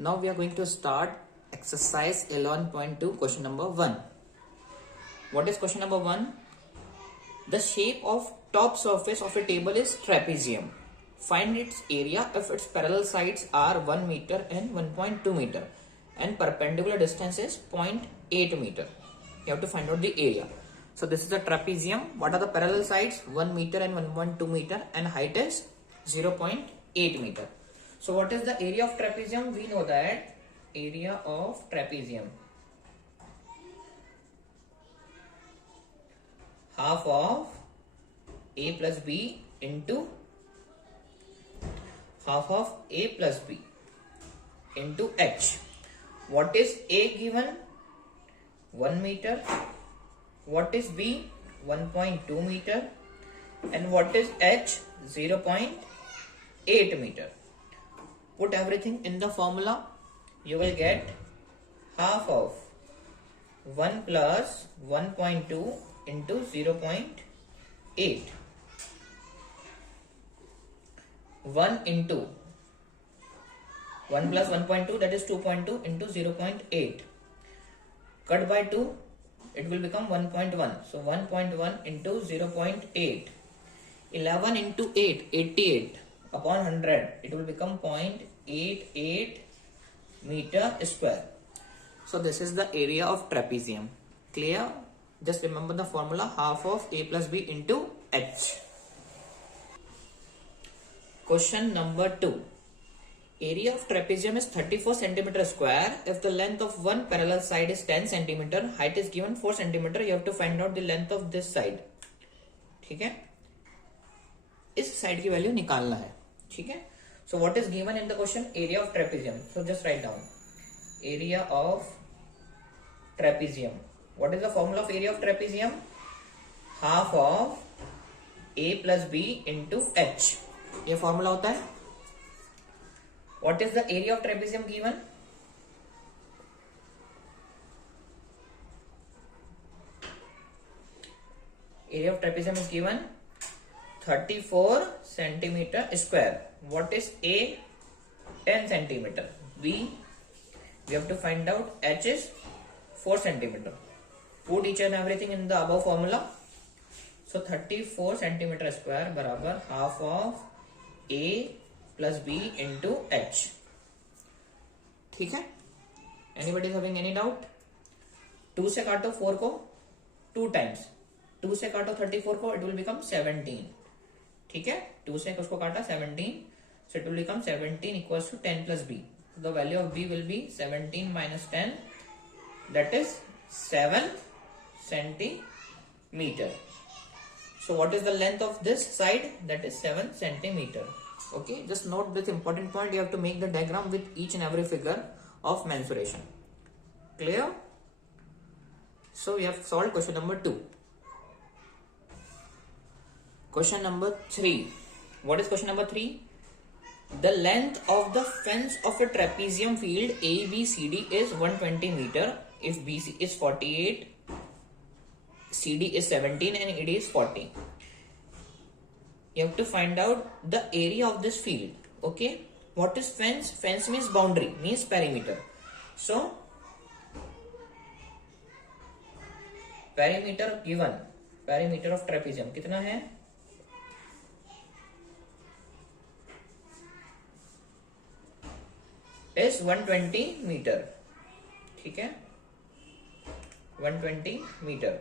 Now we are going to start exercise 11.2 question number 1. What is question number 1? The shape of top surface of a table is trapezium. Find its area if its parallel sides are 1 meter and 1.2 meter and perpendicular distance is 0.8 meter. You have to find out the area. So this is the trapezium. What are the parallel sides? 1 meter and 1.2 meter and height is 0.8 meter. So what is the area of trapezium? We know that area of trapezium, half of a plus b into half of a plus b into h. What is a given? 1 meter. What is b? 1.2 meter. And what is h? 0.8 meter. Put everything in the formula. You will get half of 1 plus 1.2 into 0.8. 1 into 1 plus 1.2, that is 2.2 into 0.8. Cut by 2, it will become 1.1. So 1.1 into 0.8. 11 into 8, 88 upon 100. It will become 0.88 meter square. So this is the area of trapezium. Clear? Just remember the formula, half of a plus b into h. Question number 2. Area of trapezium is 34 centimeter square. If the length of one parallel side is 10 centimeter, height is given 4 centimeter. You have to find out the length of this side. ठीक है? इस side की value निकालना है. ठीक है? So what is given in the question? Area of trapezium. So just write down area of trapezium. What is the formula of area of trapezium? Half of a plus b into h. ये formula होता है. What is the area of trapezium given? Area of trapezium is given 34 centimeter square. What is A? 10 centimeter. B, we have to find out H is 4 centimeter. Put each and everything in the above formula. So 34 centimeter square बराबर half of A plus B into H. ठीक है? Anybody having any doubt? 2 से काटो 4 को 2 times. 2 से काटो 34 को, it will become 17. ठीक है? 2 से उसको काटा 17, so it will become 17 equals to 10 plus b. So the value of b will be 17 minus 10, that is 7 centimeter. So what is the length of this side? That is 7 centimeter. Okay, just note this important point. You have to make the diagram with each and every figure of mensuration. Clear? So we have solved question number 2. Question number 3. What is question number 3? The length of the fence of a trapezium field ABCD is 120 meter. If BC is 48, CD is 17 and AD is 40. You have to find out the area of this field. Okay. What is fence? Fence means boundary, means perimeter. So perimeter given, perimeter of trapezium कितना है? Is 120 meter. ठीक है? 120 meter.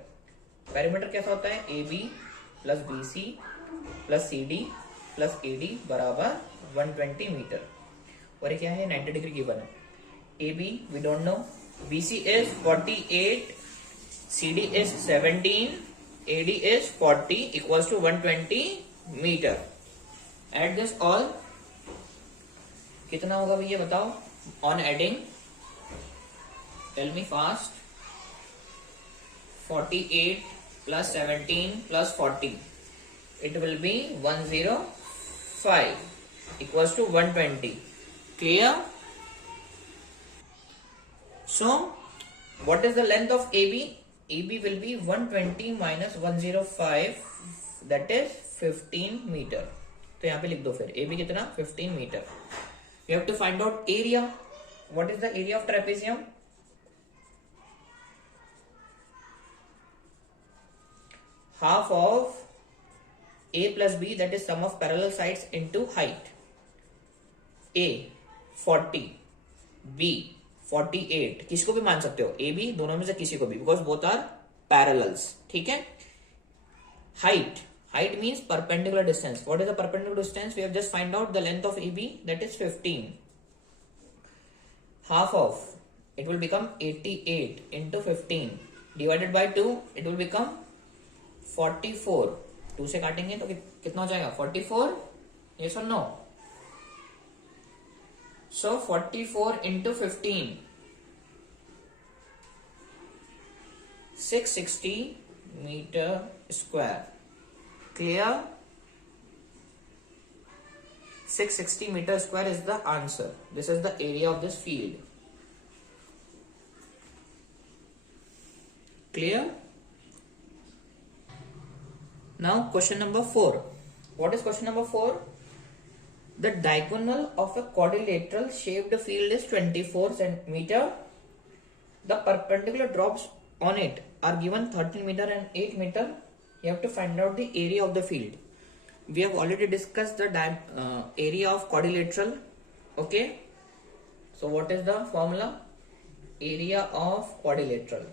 Perimeter कैसा होता है? AB plus BC plus CD plus AD बराबर 120 meter. और ये क्या है? 90 डिग्री गिवन है. AB we don't know. BC is 48, CD is 17, AD is 40 equals to 120 meter. Add this all. कितना होगा भैया बताओ? On adding, tell me fast. 48 plus 17 plus 40. It will be 105 equals to 120. Clear? So, what is the length of AB? AB will be 120 minus 105, that is 15 meter. तो यहाँ पे लिख दो फिर AB कितना 15 metre. You have to find out area. what is the area of trapezium? Half of A plus B, that is sum of parallel sides into height. A 40, B 48, किसको भी मान सकते हो, A B दोनों में से किसी को भी, because both are parallels. ठीक है. Height, height means perpendicular distance. What is the perpendicular distance? We have just find out the length of AB, that is 15. Half of, it will become 88 into 15 divided by 2, it will become 44. 2 से काटेंगे तो कितना हो जाएगा 44. Yes or no? So 44 into 15, 660 meter square. Clear? 660 meter square is the answer. This is the area of this field. Clear? Now question number 4. What is question number 4? The diagonal of a quadrilateral shaped field is 24 centimeter. The perpendicular drops on it are given 13 meter and 8 meter. You have to find out the area of the field. We have already discussed the area of quadrilateral. Okay. So what is the formula? Area of quadrilateral.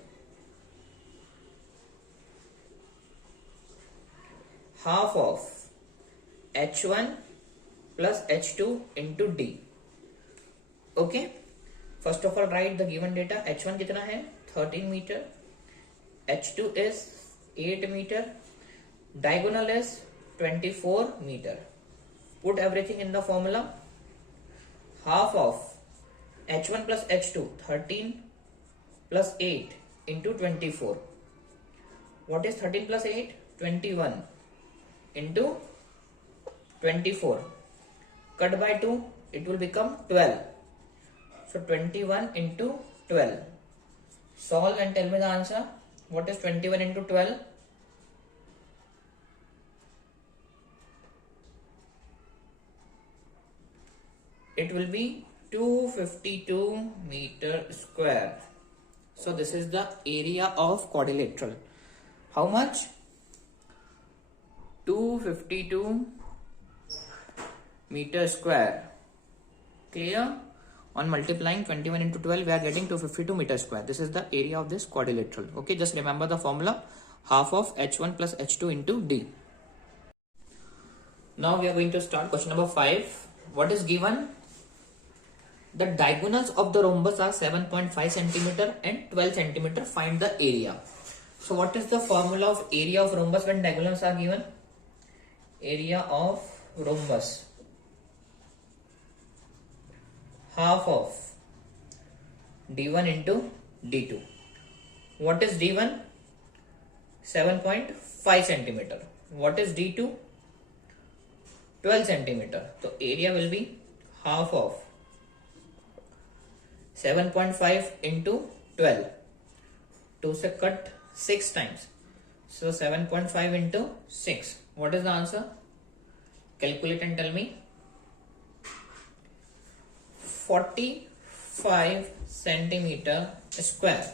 Half of H1 plus H2 into D. Okay. First of all, write the given data. H1 कितना है 13 meter, H2 is 8 meter, diagonal is 24 meter. Put everything in the formula. Half of H1 plus H2, 13 plus 8 into 24. What is 13 plus 8? 21 into 24. Cut by 2, it will become 12. So 21 into 12. Solve and tell me the answer. What is 21 into 12? It will be 252 meter square. So this is the area of quadrilateral. How much? 252 meter square. Clear? On multiplying 21 into 12, we are getting 252 meter square. This is the area of this quadrilateral. Okay, just remember the formula. Half of H1 plus H2 into D. Now we are going to start question number 5. What is given? The diagonals of the rhombus are 7.5 centimeter and 12 centimeter. Find the area. So what is the formula of area of rhombus when diagonals are given? Area of rhombus, half of D1 into D2. What is D1? 7.5 centimeter. What is D2? 12 centimeter. So area will be half of 7.5 into 12. 2 se cut 6 times. So 7.5 into 6. What is the answer? Calculate and tell me. 45 centimeter square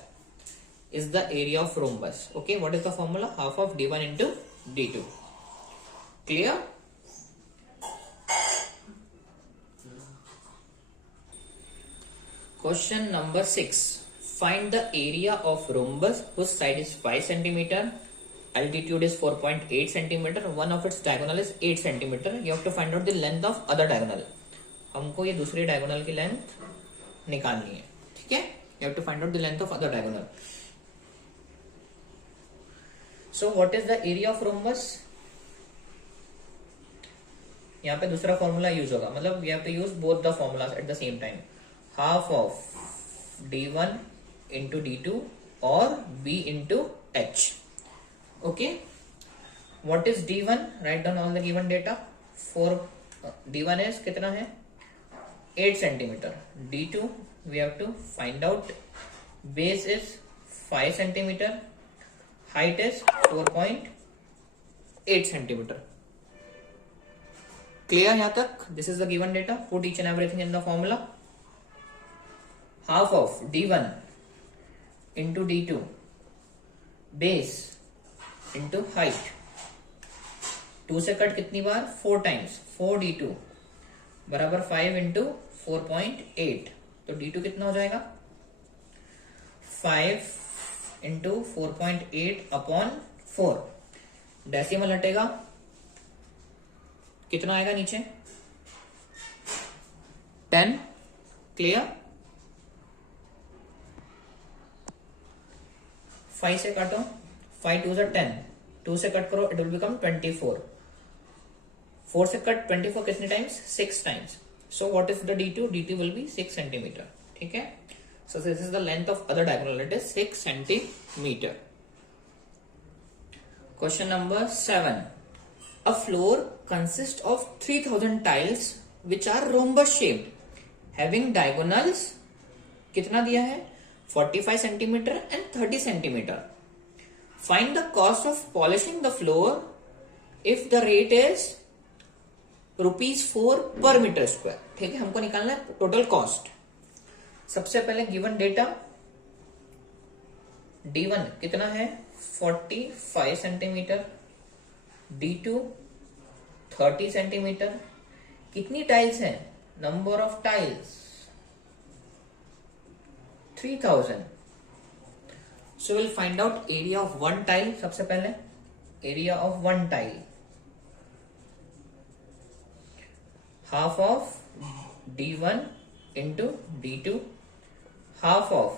is the area of rhombus. Okay, what is the formula? Half of D1 into D2. Clear? Question number 6. Find the area of rhombus whose side is 5 centimeter, altitude is 4.8 centimeter, one of its diagonal is 8 centimeter. You have to find out the length of other diagonal. हमको ये दूसरी diagonal की length निकालनी है. ठीक है? You have to find out the length of other diagonal. So what is the area of rhombus? यहाँ पे दूसरा फॉर्मूला यूज होगा, मतलब we have to use both the formulas at the same time. Half of D1 into D2 or B into H. Okay. What is D1? Write down all the given data. D1 is कितना है 8 centimeter. D2 we have to find out. Base is 5 centimeter. Height is 4.8 centimeter. Clear यहाँ तक? This is the given data. Put each and everything in the formula. Half of d1 into d2 base into height, 2 से cut कितनी बार, 4 times, 4d2 बराबर 5 into 4.8, तो d2 कितना हो जाएगा 5 into 4.8 upon 4, decimal हटेगा कितना आएगा नीचे 10, क्लियर। 5 से काटो, 5 2 से 10, 2 से कट करो, इट विल बिकम 24, 4 से कट 24 कितने times, 6 times, so what is the d2, d2 will be 6 centimetre, ठीक है। So this is the length of other diagonal, it is 6 centimetre. Question number 7, a floor consists of 3000 tiles which are rhombus shaped having diagonals कितना दिया है 45 centimetre and 30 centimetre. Find the cost of polishing the floor if the rate is ₹4 पर metre square, ठीक है। हमको निकालना है total cost. सबसे पहले गिवन डेटा D1 कितना है 45 सेंटीमीटर, D2 30 सेंटीमीटर, कितनी टाइल्स हैं, number of tiles 3000, so will find out area of one tile. सबसे पहले area of one tile, half of D1 into D2, half of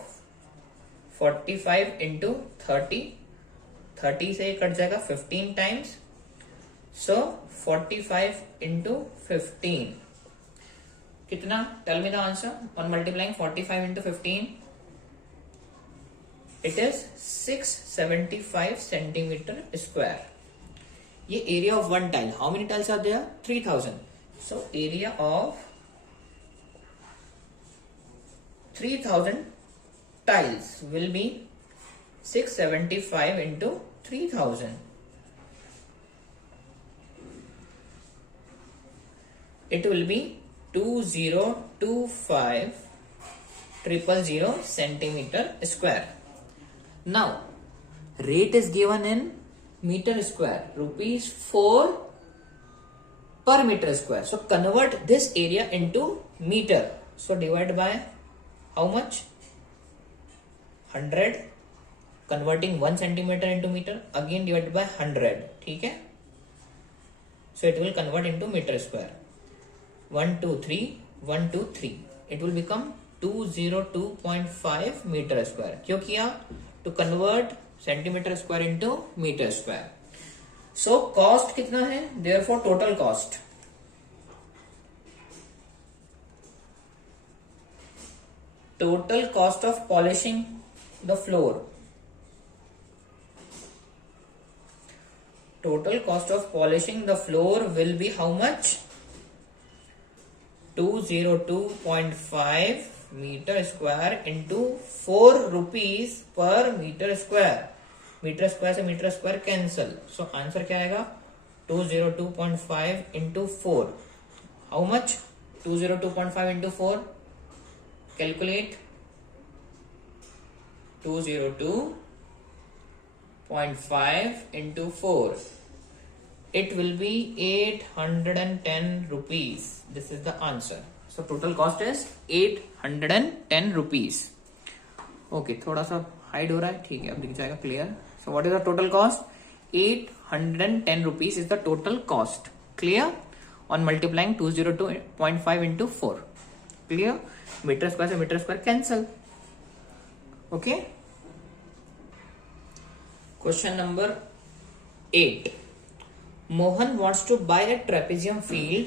45 into 30, 30 से cut जाएगा 15 times, सो 45 into 15 कितना, tell me the answer on multiplying 45 into 15, it is 675 centimetre square. ये area of one tile, how many tiles are there 3000, so area of 3000 tiles will be 675 into 3000. It will be 2025,000 centimeter square. Now, rate is given in meter square, ₹4 per meter square. So convert this area into meter. So divide by how much? 100, converting 1 centimeter into meter, again divided by 100, ठीक है। So it will convert into meter square, 1 2 3 1 2 3, it will become 202.5 meter square। क्यों किया, to convert centimeter square into meter square। So cost कितना है, therefore total cost, total cost of polishing the floor, total cost of polishing the floor will be how much, 202.5 meter square into 4 rupees per meter square, meter square से meter square cancel, so answer क्या आएगा 202.5 into 4, how much, 202.5 into 4, calculate, 202.5 into 4, it will be 810 rupees, this is the answer। so total cost is 810 rupees। okay, थोड़ा सा hide हो रहा है, ठीक है, अब दिख जाएगा clear. so what is the total cost, 810 rupees is the total cost, clear, on multiplying 202.5 into 4, clear। Meter square से meter square cancel, okay. Question number 8, Mohan wants to buy a trapezium field,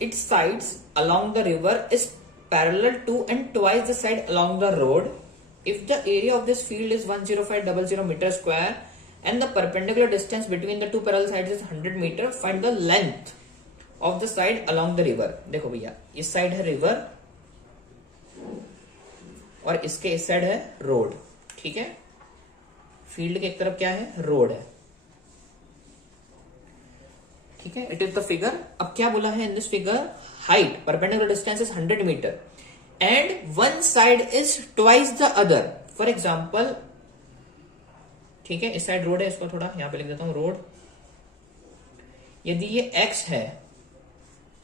its sides along the river is parallel to and twice the side along the road. If the area of this field is 10500 meter square and the perpendicular distance between the two parallel sides is 100 meter, find the length of the side along the river। देखो भैया, इस side है river और इसके इस side है road, ठीक है। फील्ड के एक तरफ क्या है, रोड है, ठीक है। It is the figure. अब क्या बोला है in this figure, height perpendicular distance is 100 meter and one side is twice the other. For example, ठीक है, इस साइड रोड है, इसको थोड़ा यहां पे लिख देता हूं रोड. यदि ये x है,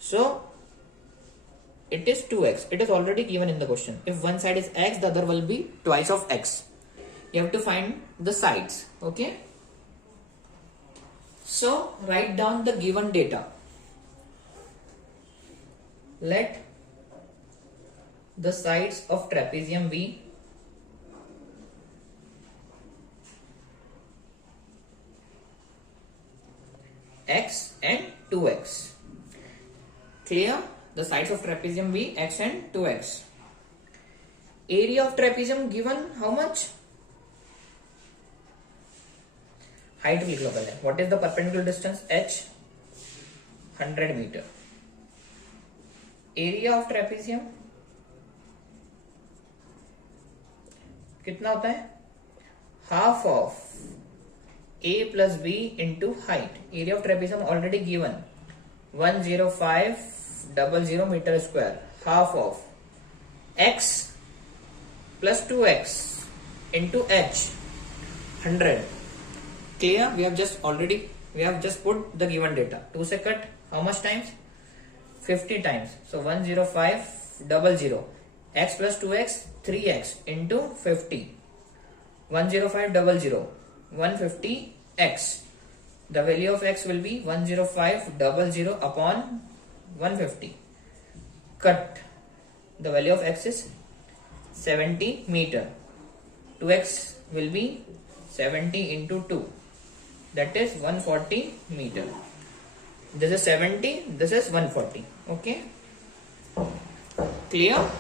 सो it is 2x. It is already given in the question. If one side is x, the other will be twice of x. You have to find the sides. Okay. So write down the given data. Let the sides of trapezium be x and 2x. Clear? The sides of trapezium be x and 2x. Area of trapezium given how much? Height लिख लो पहले. What is the perpendicular distance? h, 100 meter. Area of trapezium कितना होता है? Half of a plus b into height. Area of trapezium already given 10500 meter square. Half of x plus 2x into h, 100. Clear? We have just put the given data. 2 से cut how much times? 50 times. So 10500. X plus 2x 3x into 50. 10500 150x. The value of x will be 10500 upon 150. Cut. The value of x is 70 meter. 2x will be 70 into 2. That is 140 meter. This is 70. This is 140. Okay. Clear?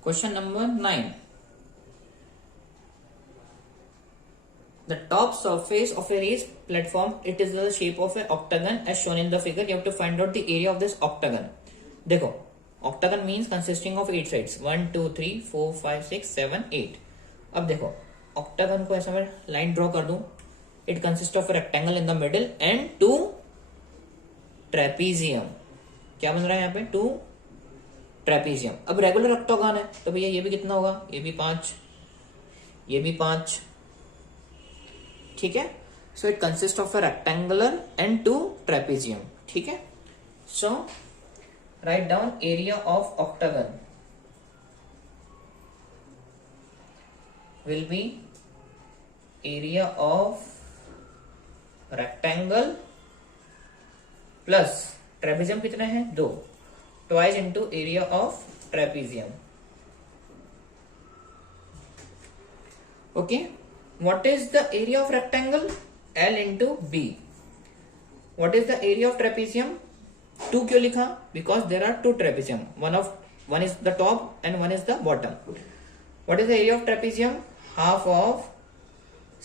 Question number 9. The top surface of a raised platform, it is the shape of an octagon as shown in the figure. You have to find out the area of this octagon. देखो, octagon means consisting of 8 sides. 1, 2, 3, 4, 5, 6, 7, 8. अब देखो, octagon को ऐसा मैं line draw कर दूं. It consists of a rectangle in the middle and 2 trapezium. क्या बन रहा है यहाँ पे? 2 trapezium. अब रेगुलर octagon है तो भैया ये भी कितना होगा? ये भी 5, ये भी 5. ठीक है. So it consist of a rectangular and 2 trapezium. ठीक है. So write down area of octagon will be area of rectangle plus trapezium कितने हैं? 2. Twice into area of trapezium. Okay. What is the area of rectangle? L into B. What is the area of trapezium? 2 क्यों लिखा? Because there are 2 trapezium. One is the top and one is the bottom. What is the area of trapezium? Half of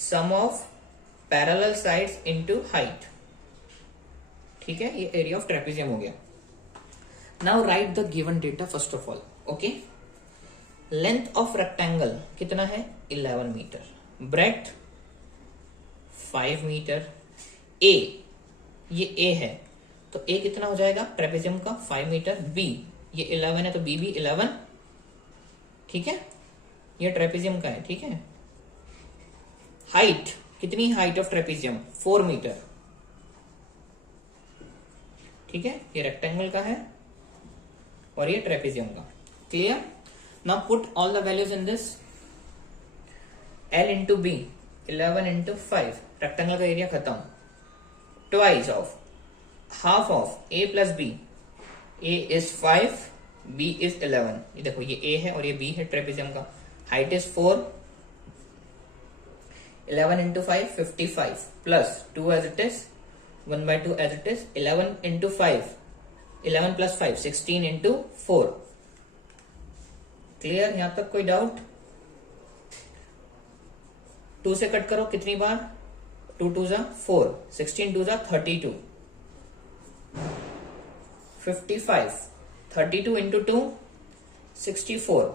sum of parallel sides into height. ठीक है, ये area of trapezium हो गया. Now write the given data first of all. Okay. Length of rectangle कितना है? 11 meter. Breath 5 metre. ए, ये ए है तो ए कितना हो जाएगा ट्रेपेजियम का? 5 मीटर. बी, ये 11 है तो बी भी 11. ठीक है, ये ट्रेपेजियम का है. ठीक है. हाइट कितनी? Height of trapezium 4 meter. ठीक है, ये रेक्टेंगल का है और ये ट्रेपेजियम का. Clear? Now put all the values in this. L into B, 11 into 5. Rectangle का एरिया खत्म. Twice of half of A plus B. A is 5, B is 11. ये देखो, ये A है और ये B है ट्रेपेजियम का. Height is 4. 11 into 5, 55 plus 2 as it is, 1/2 as it is. 11 into 5, 11 plus 5, 16 into 4. Clear? यहां तक कोई डाउट? 2 से कट करो कितनी बार? 2 2 जा 4, 16 2 जा 32, 55, 32 इंटू 2 64.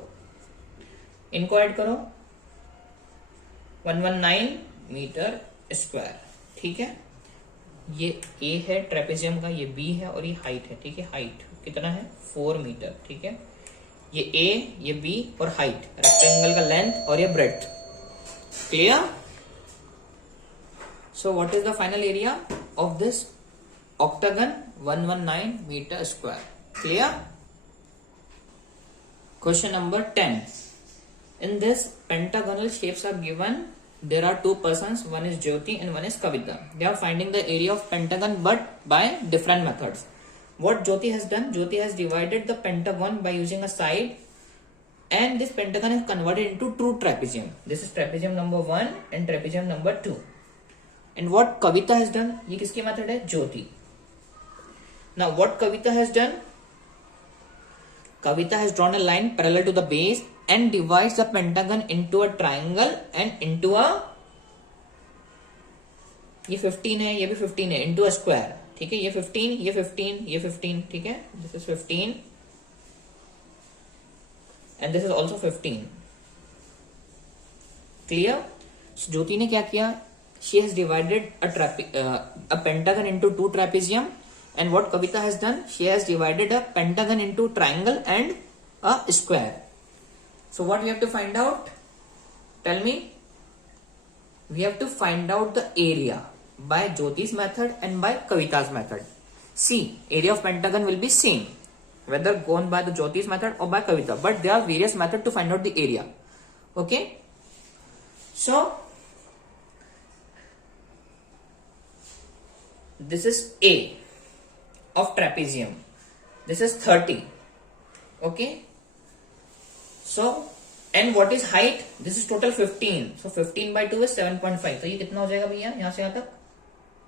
इनको ऐड करो 119 मीटर स्क्वायर. ठीक है, ये ए है ट्रेपेजियम का, ये बी है और ये हाइट है. ठीक है, हाइट कितना है 4 मीटर, ठीक है। ये ए, ये बी और हाइट, रेक्टेंगल का लेंथ और ये breadth. Clear? So what is the final area of this octagon? 119 meter square. Clear? Question number 10. In this pentagonal shapes are given. There are two persons, one is Jyoti and one is Kavita. They are finding the area of pentagon but by different methods. What Jyoti has done? Jyoti has divided the pentagon by using a side, and this pentagon is converted into two trapezium. This is trapezium number 1 and trapezium number 2. And what Kavita has done? ये किसकी method है? ज्योति. Now what Kavita has done? Kavita has drawn a line parallel to the base and divides the pentagon into a triangle and into a, ये 15 है, ये भी 15 है, into a square. ठीक है, ये 15, ये 15, ये 15, ठीक है. This is 15 and this is also 15. Clear? So ज्योति ने क्या किया? She has divided a pentagon into two trapezium. And what Kavita has done? She has divided a pentagon into triangle and a square. So what we have to find out? Tell me. We have to find out the area by Jyoti's method and by Kavita's method. See, area of pentagon will be same whether gone by the Jyoti's method or by Kavita, but there are various methods to find out the area. Okay. So this is A of trapezium. This is 30. Okay. So, and what is height? This is total 15. So 15 by 2 is 7.5. तो ये कितना हो जाएगा भैया यहाँ से यहाँ तक?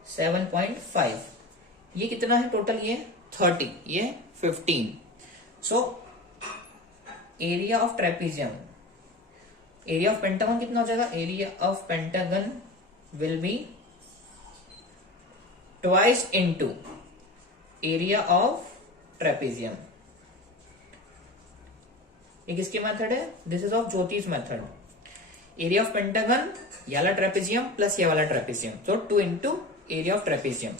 7.5. ये कितना है टोटल? ये 30. ये 15. So area of trapezium, area of pentagon कितना हो जाएगा? Area of pentagon will be twice into area of trapezium. ये किसकी मेथड है? This is of Jyotish method. Area of pentagon ये वाला ट्रेपेजियम प्लस ये वाला ट्रेपेजियम, तो 2 into area of trapezium.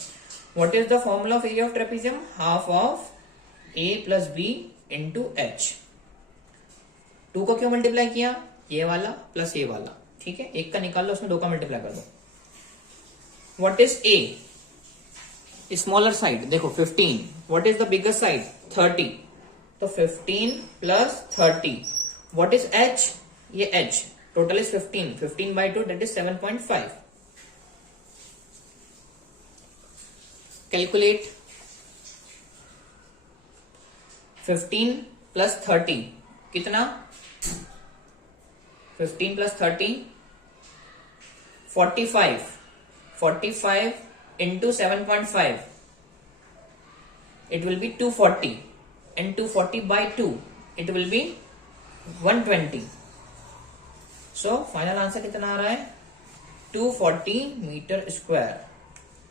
What is the formula of area of trapezium? Half of A plus B into H. 2 को क्यों मल्टीप्लाई किया? ये वाला प्लस ये वाला, ठीक है. एक का निकाल लो, उसमें 2 का मल्टीप्लाई कर दो. What is A? Smaller side देखो 15. What is the bigger side? 30. तो 15 प्लस 30. What is H? ये H total is 15. 15 by 2 that is 7.5. Calculate. 15 plus 30 कितना? 15 plus 30 45. 45 into 7.5, it will be 240, and 240 by 2 it will be 120. So final answer कितना आ रहा है? 240 meter square.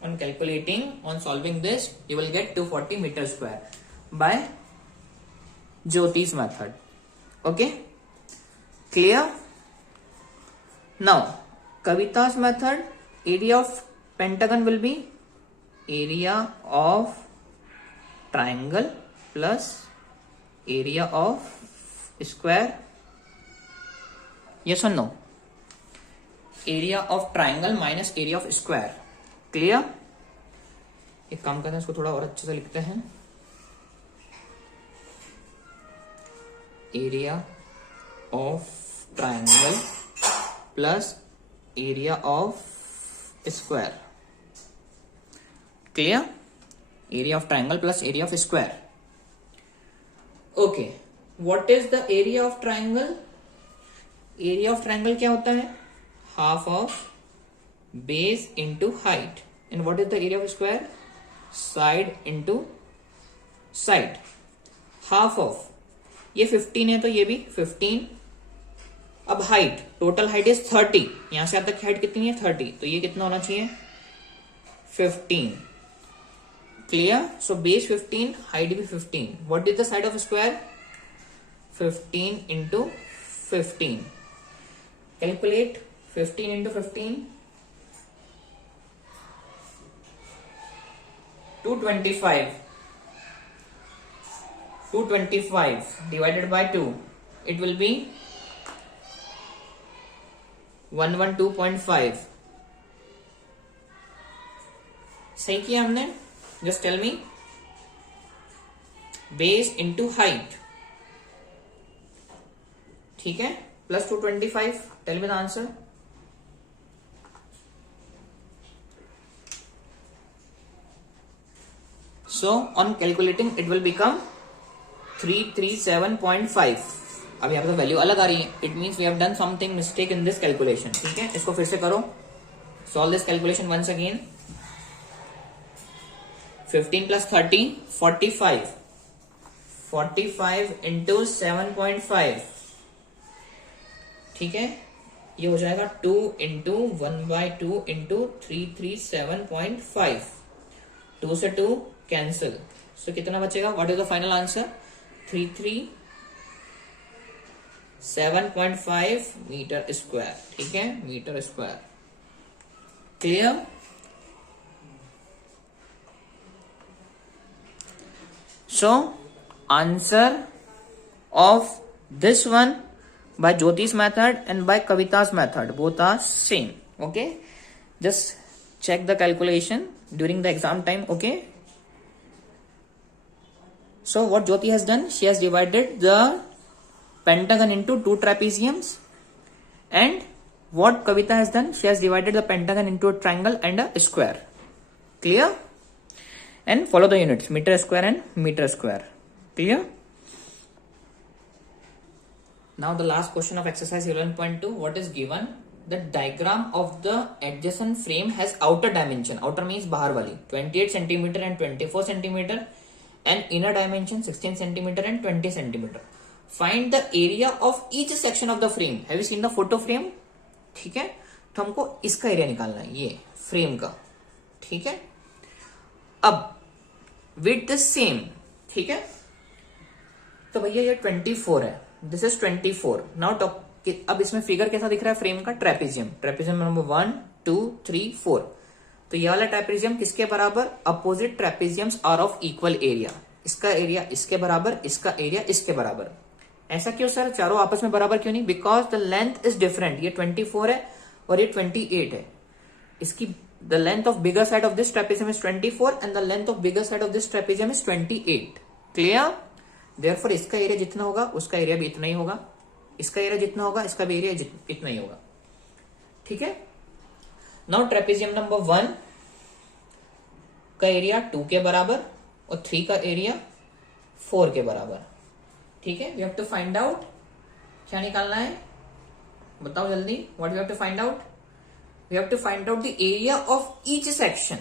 On calculating, on solving this, you will get 240 meter square by Jyoti's method. Okay, clear? Now Kavita's method, area of pentagon will be area of triangle plus area of square. Yes or no? Area of triangle minus area of square. Clear? एक काम करते हैं, इसको थोड़ा और अच्छे से लिखते हैं. Area of triangle plus area of square. Clear? Area of triangle plus area of square. Okay. What is the area of triangle? Area of triangle क्या होता है? Half of base into height. And what is the area of square? Side into side. Half of, ये 15 है तो ये भी 15. अब height, total height is 30. यहां से अब तक हाइट कितनी है? 30. तो ये कितना होना चाहिए? 15. क्लियर? सो बेस 15, हाइट भी 15. What is the side of square? 15 into 15. Calculate. 15 into 15 225. 225 divided by 2, it will be 112.5. सही किया हमने. Just tell me. Base into height, ठीक है, plus 225. Tell me the answer. So on calculating it will become 337.5. अब यहाँ पे तो value अलग आ रही है. It means we have done something mistake in this calculation. ठीक है, इसको फिर से करो. Solve this calculation once again. 15 plus 30 45. 45 into 7.5. ठीक है, ये हो जाएगा 2 इंटू 1/2 इंटू 337.5. 2 से 2 कैंसिल. सो कितना बचेगा? What is the final answer? 337.5 metre square. ठीक है, metre square. Clear? So answer of this one by Jyoti's method and by Kavita's method, both are same. Okay, just check the calculation during the exam time. Okay, so what Jyoti has done, she has divided the pentagon into 2 trapeziums, and what Kavita has done, she has divided the pentagon into a triangle and a square. Clear? And follow the units, meter square and meter square. Clear? Now the last question of exercise 11.2. What is given? The diagram of the adjacent frame has outer dimension. Outer means bahar wali. 28 centimeter and 24 centimeter, and inner dimension 16 centimeter and 20 centimeter. Find the area of each section of the frame. Have you seen the photo frame? ठीक है, तो हमको इसका area निकालना है, ये frame का. ठीक है, अब विड्थ इज सेम. ठीक है, तो भैया ये 24 है. This is 24. नाउ अब इसमें फिगर कैसा दिख रहा है फ्रेम का? ट्रेपेजियम. Trapezium number 1 2 3 4. तो ये वाला ट्रेपेजियम किसके बराबर? Opposite trapeziums are of equal area. इसका एरिया इसके बराबर, इसका एरिया इसके बराबर. ऐसा क्यों सर? चारों आपस में बराबर क्यों नहीं? Because the length is different. ये 24 है और ये 28 है. इसकी the length of bigger side of this trapezium is 24 and the length of bigger side of this trapezium is 28. Clear? Therefore इसका एरिया जितना होगा उसका एरिया भी इतना ही होगा. इसका एरिया जितना होगा इसका भी एरिया इतना ही होगा. ठीक है. नाउ ट्रेपेजियम नंबर 1 का एरिया 2 के बराबर और 3 का एरिया 4 के बराबर. ठीक है, we have to find out. क्या निकालना है बताओ जल्दी. What we have to find out? We have to find out the area of each section.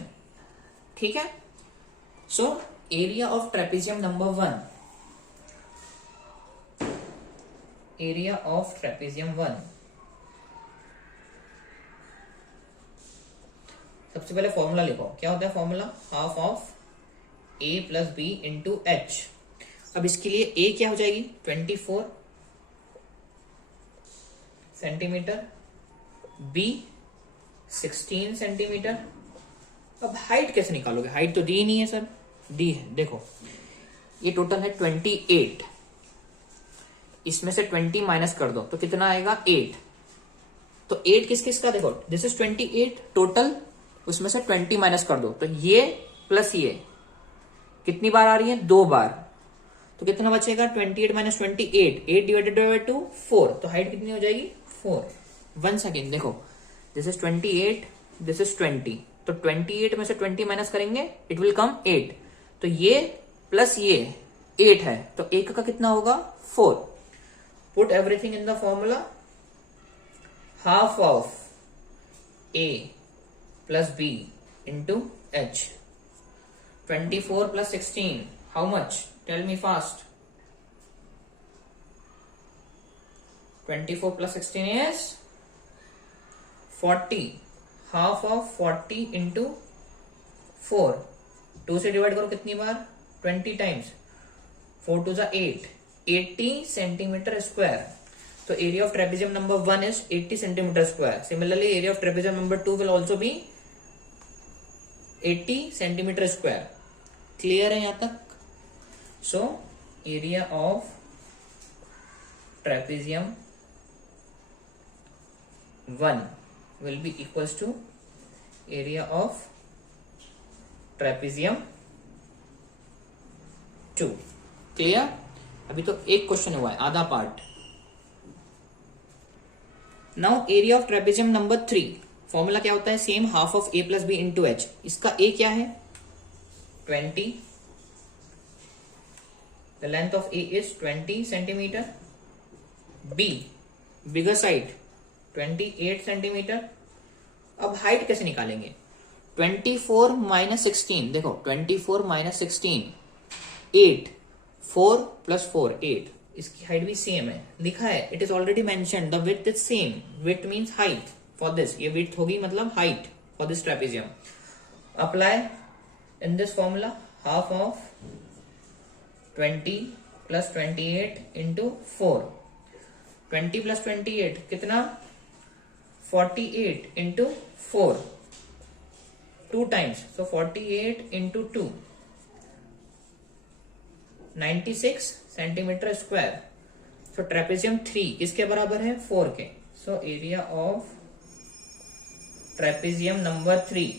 ठीक है, so area of trapezium number 1. Area of trapezium 1. सबसे पहले फॉर्मूला लिखो. क्या होता है formula? Half of A plus B into h. अब इसके लिए ए क्या हो जाएगी? 24 सेंटीमीटर, बी 16 सेंटीमीटर. अब हाइट कैसे निकालोगे? हाइट तो दी नहीं है सर. डी है, देखो ये टोटल है 28. इसमें से 20 माइनस कर दो तो कितना आएगा? 8. तो 8 किस किस का? देखो दिस इज 28 टोटल, उसमें से 20 माइनस कर दो तो ये प्लस ये कितनी बार आ रही है? 2 बार. तो कितना बचेगा? 28 माइनस 28. 8 divided by 2 4. तो हाइट कितनी हो जाएगी? 4. 1 सेकेंड. देखो दिस इज 28, दिस इज 20. तो 28 में से 20 माइनस करेंगे इट विल कम 8. तो ये प्लस ये 8 है तो 1 का कितना होगा? 4. Put everything in the formula. Half of A plus B into H. 24 plus 16. How much? Tell me fast. 24 plus 16 is 40. Half of 40 into 4. 2 से डिवाइड करो कितनी बार? 20 times. 4 to the 8. 80 centimeter square. So area of trapezium number 1 is 80 centimeter square. Similarly, area of trapezium number 2 will also be 80 centimeter square. Clear है यहाँ तक? So area of trapezium 1 will be equals to area of trapezium 2. Clear? अभी तो एक question हुआ है, आधा part. Now area of trapezium number 3. Formula क्या होता है? Same, half of A plus B into h. इसका ए क्या है? 20. The length of a is 20 centimetre. B, bigger side 28 centimetre. अब हाइट कैसे निकालेंगे? 24 माइनस 16. देखो 24 माइनस 16 8. 4 प्लस 4 8. इसकी हाइट भी सेम है, लिखा है. It is already mention. The width is same. Width means height for this. ये विड्थ होगी मतलब height for this trapezium. Apply in this formula. Half of 20 plus 28 into 4. 20 plus 28 कितना? 48 into 4. 2 times. सो 48 into 2 96 centimetre square. सो trapezium 3 किसके बराबर है? 4 के. सो area of trapezium number 3,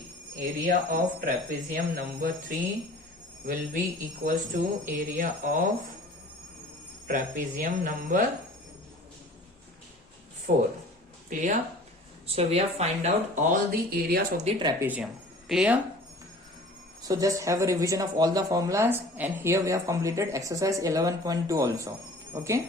area of trapezium number 3 will be equals to area of trapezium number 4. Clear? So we have find out all the areas of the trapezium. Clear? So just have a revision of all the formulas, and here we have completed exercise 11.2 also. Okay.